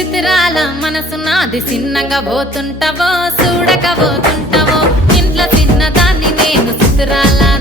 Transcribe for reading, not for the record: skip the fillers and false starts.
చిత్రాల మనసు నాది చిన్నగా పోతుంటావో చూడక పోతుంటావో ఇంట్లో చిన్నదాన్ని నేను చిత్రాల